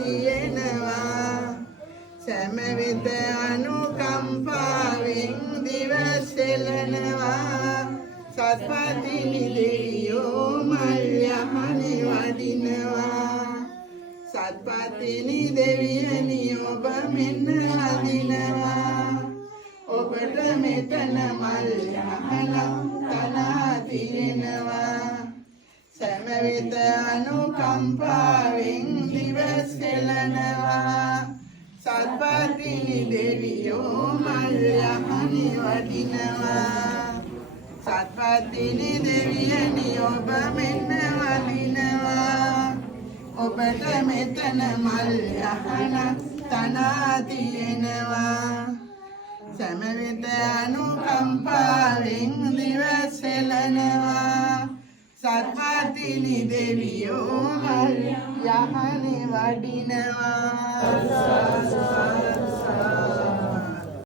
තියෙනවා සෑම විට අනුකම්පාවෙන් දිවසෙලනවා සත්පතිනි දෙවියෝ මල් යහනේ වඩිනවා සත්පතිනි දෙවියනි ඔබ මෙන්න වදිනවා ඔබට මෙතන මල් යහන තනා තියෙනවා සෑම විට අනුකම්පාවෙන් දිවසෙලනවා සත්පතිනි දෙවියෝ මල් යහනේ වඩිනවා සත්පතිනි දෙවියනි ඔබ මෙන්න වදිනවා ඔබට මෙතන මල් යහන තනා තියෙනවා සෑම විට අනුකම්පාවෙන් දිවසෙලනවා සත්පතිනි දෙවියෝ මල් යහනේ වඩිනවා